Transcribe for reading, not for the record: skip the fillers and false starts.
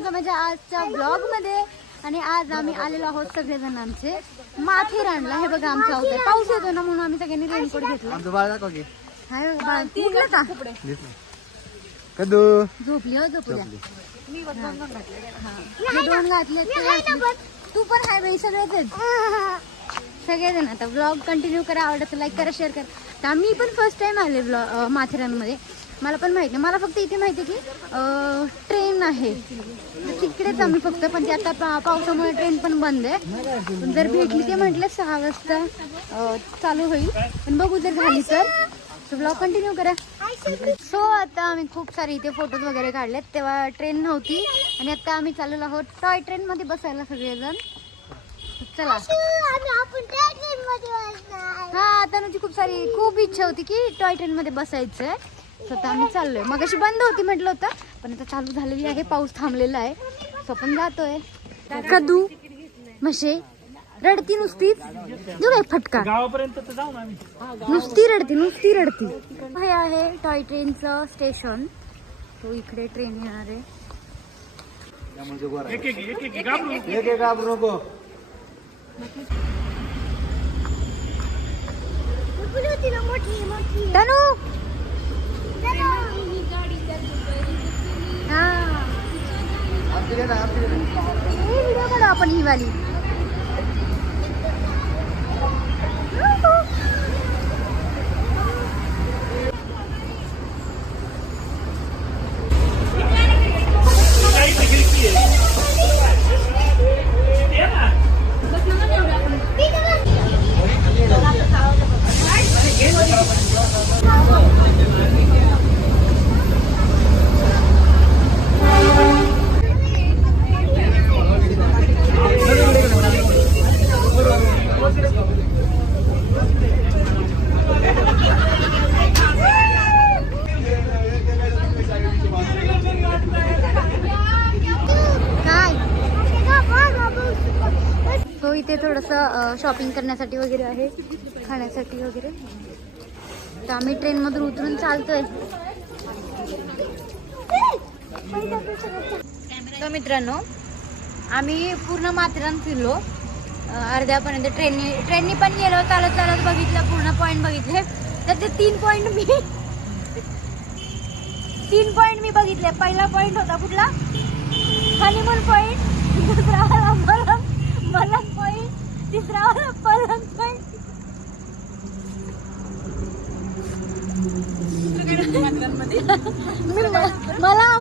तुमचं माझ्या आजच्या ब्लॉग मध्ये. आणि आज आम्ही आलेलो आहोत सगळेजण आमचे माथेरानला. हे बघा आमच्या अवतार पाऊस येतो ना म्हणून आम्ही सगळ्यांनी रेनकोट घेतला. हाय बाळ उठलं का? झोपली हो झोपल्या. दोन घातले तू पण हाय बाई सगळेजण. आता ब्लॉग कंटिन्यू करा, आवडत लाईक करा, शेअर करा. तर मी पण फर्स्ट टाइम आले माथेरानमध्ये. मला पण माहिती नाही, मला फक्त इथे माहिती आहे की ट्रेन आहे तिकडेच आम्ही फक्त. पण ते आता पावसामुळे ट्रेन पण बंद आहे. पण जर भेटली ते म्हटलं 6 वाजता चालू होईल. पण बघू जर झाली तर ब्लॉग कंटिन्यू करा. सो आता आम्ही खूप सारे इथे फोटोज वगैरे काढलेत. तेव्हा ट्रेन नव्हती आणि आता आम्ही चाललेलो आहोत टॉय ट्रेन मध्ये बसायला सगळेजण. चला हा तनुची खूप इच्छा होती की टॉय ट्रेन मध्ये बसायचंय. स्वतः आम्ही चाललोय. मग अशी बंद होती म्हटलं होतं पण आता चालू झालेली आहे. पाऊस थांबलेला आहे. तो पण जातोय. कदू म्हशे रडती नुसतीच जो काय फटका गावापर्यंत जाऊ ना आम्ही. नुसती रडती. हे आहे टॉय ट्रेनचं स्टेशन. तो इकडे ट्रेन येणार आहे. तनु व्हिडिओ काढू आपण ही वाली. तो इथे थोडंसं शॉपिंग करण्यासाठी वगैरे आहे, खाण्यासाठी वगैरे. तर आम्ही ट्रेन मधून उतरून चालतोय. तर मित्रांनो आम्ही पूर्ण माथेरान फिरलो. अर्ध्यापर्यंत ट्रेननी पण गेलो. चालत बघितलं, पूर्ण पॉइंट बघितले. तर ते 3 पॉइंट मी बघितले. पहिला पॉइंट होता कुठला? Honeymoon point. दुसरा मलंग पॉइंट. तिसरा पलंग पॉइंट. मला